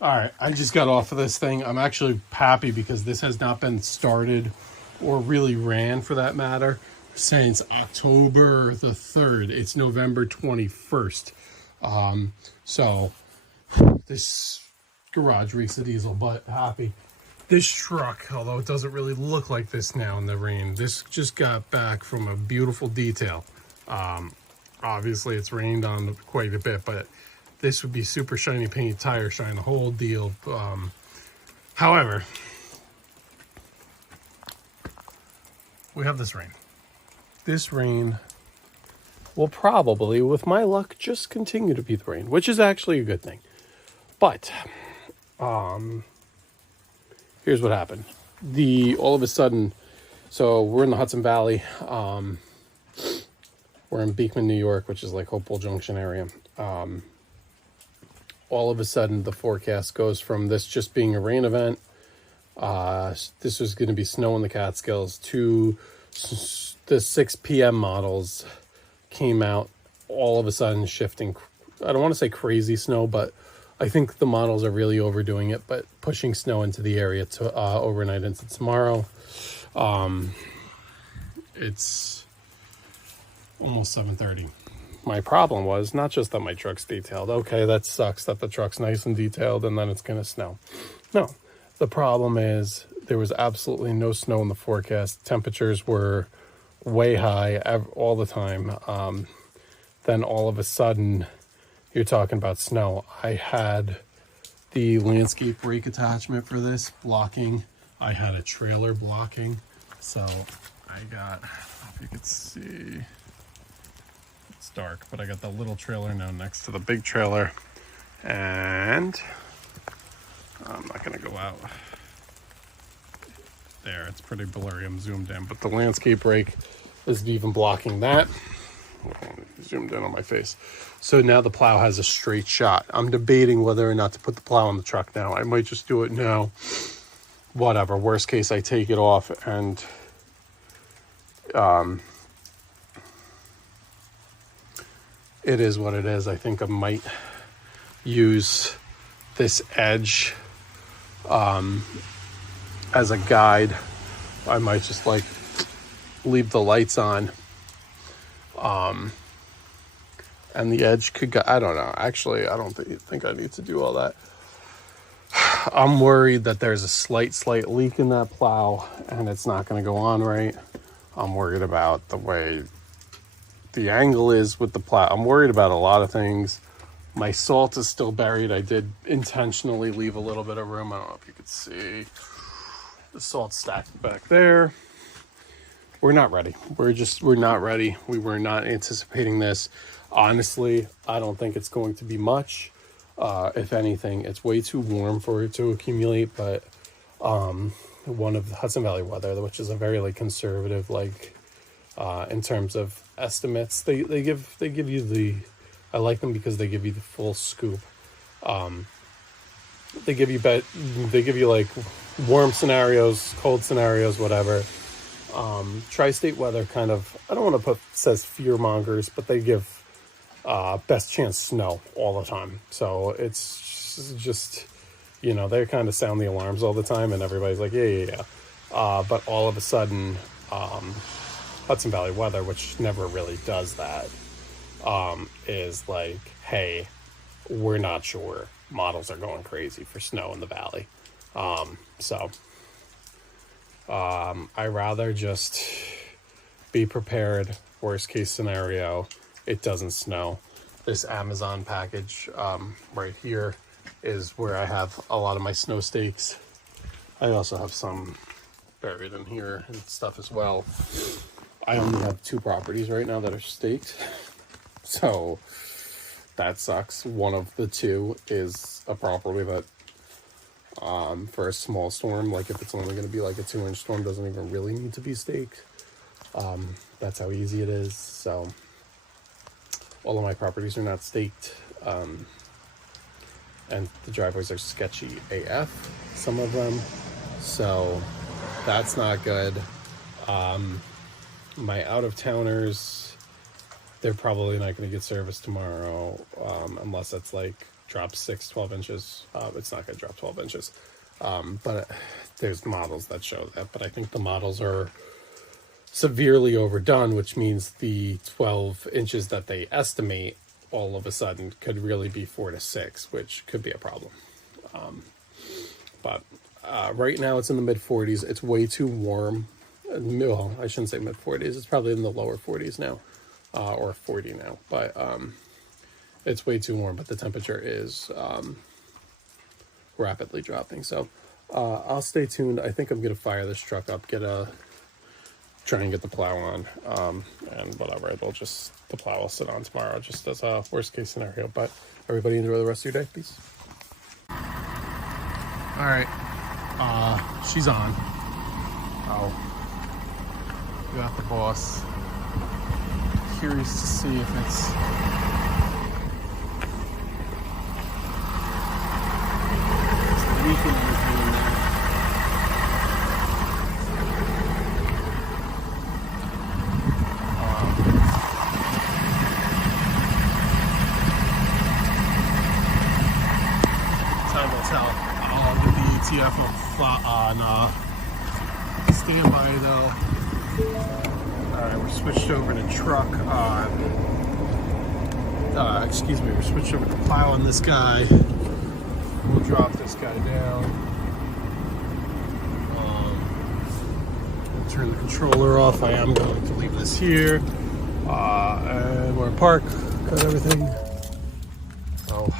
Alright, I just got off of this thing. I'm actually happy because this has not been started or really ran for that matter since October the 3rd. It's November 21st. So this garage reeks of diesel, but happy. This truck, although it doesn't really look like this now in the rain, this just got back from a beautiful detail. Obviously it's rained on quite a bit, but this would be super shiny paint, tire shine, the whole deal. However, we have this rain. This rain will probably, with my luck, just continue to be the rain, which is actually a good thing. But here's what happened. All of a sudden, so we're in the Hudson Valley. We're in Beekman, New York, which is like Hopewell Junction area. All of a sudden, the forecast goes from this just being a rain event, this was going to be snow in the Catskills, to the 6 p.m. models came out all of a sudden shifting. I don't want to say crazy snow, but I think the models are really overdoing it, but pushing snow into the area to overnight into tomorrow. It's almost 7:30. My problem was not just that my truck's detailed. Okay, that sucks that the truck's nice and detailed and then it's going to snow. No, the problem is there was absolutely no snow in the forecast. Temperatures were way high all the time. Then all of a sudden, you're talking about snow. I had the landscape brake attachment for this blocking. I had a trailer blocking. So I got, if you could see, it's dark, but I got the little trailer now next to the big trailer. And I'm not gonna go out there. It's pretty blurry, I'm zoomed in, but the landscape brake isn't even blocking that. Zoomed in on my face. So now the plow has a straight shot. I'm debating whether or not to put the plow on the truck now. I might just do it now. Whatever, worst case, I take it off and it is what it is. I think I might use this edge as a guide. I might just like leave the lights on, and the edge could go, I don't know. Actually, I don't think I need to do all that. I'm worried that there's a slight leak in that plow and it's not going to go on right. I'm worried about the way the angle is with the plow. I'm worried about a lot of things. My salt is still buried. I did intentionally leave a little bit of room. I don't know if you could see the salt stacked back there. We're not ready. We're not ready. We were not anticipating this. Honestly, I don't think it's going to be much. If anything, it's way too warm for it to accumulate, but one of the Hudson Valley weather, which is a very like conservative, like in terms of estimates, they give you the, I like them because they give you the full scoop. They give you like warm scenarios, cold scenarios, whatever. Tri-state weather kind of, I don't want to put, says fear mongers, but they give best chance snow all the time. So it's just, you know, they kind of sound the alarms all the time and everybody's like, yeah. But all of a sudden, Hudson Valley weather, which never really does that, is like, hey, we're not sure. Models are going crazy for snow in the valley. I rather just be prepared. Worst case scenario, it doesn't snow. This Amazon package right here is where I have a lot of my snow stakes. I also have some buried in here and stuff as well. I only have 2 properties right now that are staked, so that sucks. One of the 2 is a property that for a small storm, like if it's only going to be like a 2-inch storm, doesn't even really need to be staked. That's how easy it is. So all of my properties are not staked, and the driveways are sketchy AF, some of them. So That's not good. My out-of-towners, they're probably not going to get service tomorrow, unless it's like drop 12 inches. It's not going to drop 12 inches. But there's models that show that. But I think the models are severely overdone, which means the 12 inches that they estimate all of a sudden could really be 4 to 6, which could be a problem. But right now it's in the mid 40s. It's way too warm. Well, I shouldn't say mid 40s. It's probably in the lower 40s now, or 40 now. But it's way too warm. But the temperature is rapidly dropping. So I'll stay tuned. I think I'm gonna fire this truck up, try and get the plow on, and whatever. The plow will sit on tomorrow, just as a worst case scenario. But everybody enjoy the rest of your day. Peace. All right, she's on. Oh, we got the boss. Curious to see if it's leaking anything in there. Time will tell. I'll get the ETF on standby though. Alright, we're switched over to truck on. We're switched over to plow on this guy. We'll drop this guy down. We'll turn the controller off. I am going to leave this here. And we're in park. Got everything. So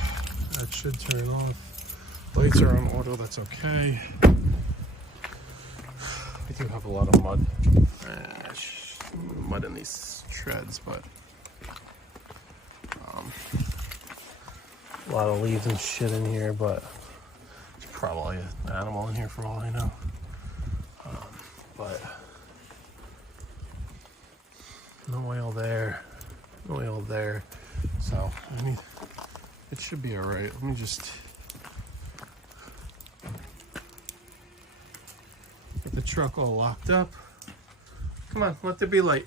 that should turn off. Lights are on auto. That's okay. I do have a lot of mud. Mud in these treads, but a lot of leaves and shit in here, but there's probably an animal in here for all I know. But no oil there, no oil there. So I mean, it should be all right. Let me just get the truck all locked up. Come on, let there be light.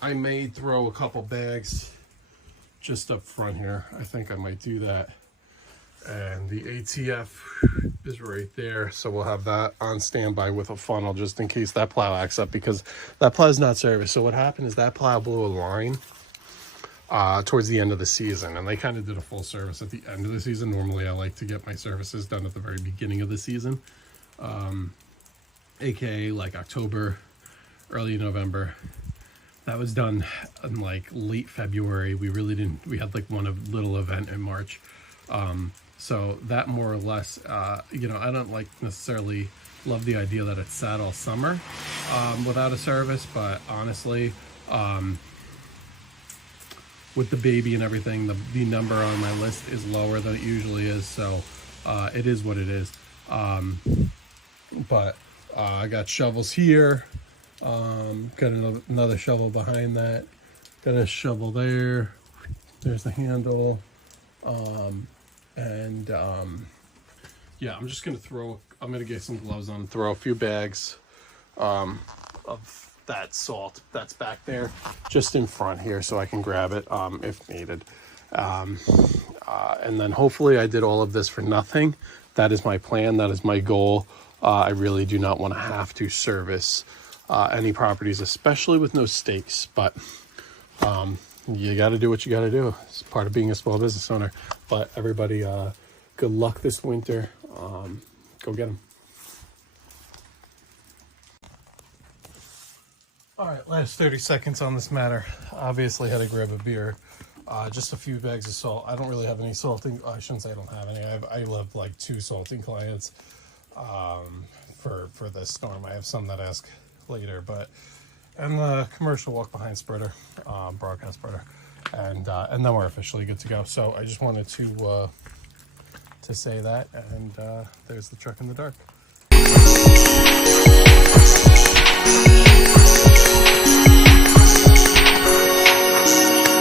I may throw a couple bags just up front here. I think I might do that. And the ATF is right there, so we'll have that on standby with a funnel just in case that plow acts up, because that plow is not serviced. So what happened is that plow blew a line towards the end of the season, and they kind of did a full service at the end of the season. Normally I like to get my services done at the very beginning of the season, aka like October, early November. That was done in like late February. We had like one little event in March. So that more or less, I don't like necessarily love the idea that it's sat all summer without a service, but honestly, with the baby and everything, the number on my list is lower than it usually is. So it is what it is. But I got shovels here. Got another shovel behind that. Got a shovel there. There's the handle. Yeah, I'm just I'm gonna get some gloves on, throw a few bags of that salt that's back there just in front here so I can grab it if needed. And then hopefully I did all of this for nothing. That is my plan. That is my goal. I really do not want to have to service any properties, especially with no stakes, but you got to do what you got to do. It's part of being a small business owner. But everybody, good luck this winter. Go get them. All right, last 30 seconds on this matter. Obviously had to grab a beer. Just a few bags of salt. I don't really have any salting. I shouldn't say I don't have any. I have like 2 salting clients for this storm. I have some that ask later, and the commercial walk behind spreader, broadcast spreader, and then we're officially good to go. So I just wanted to say that, and there's the truck in the dark.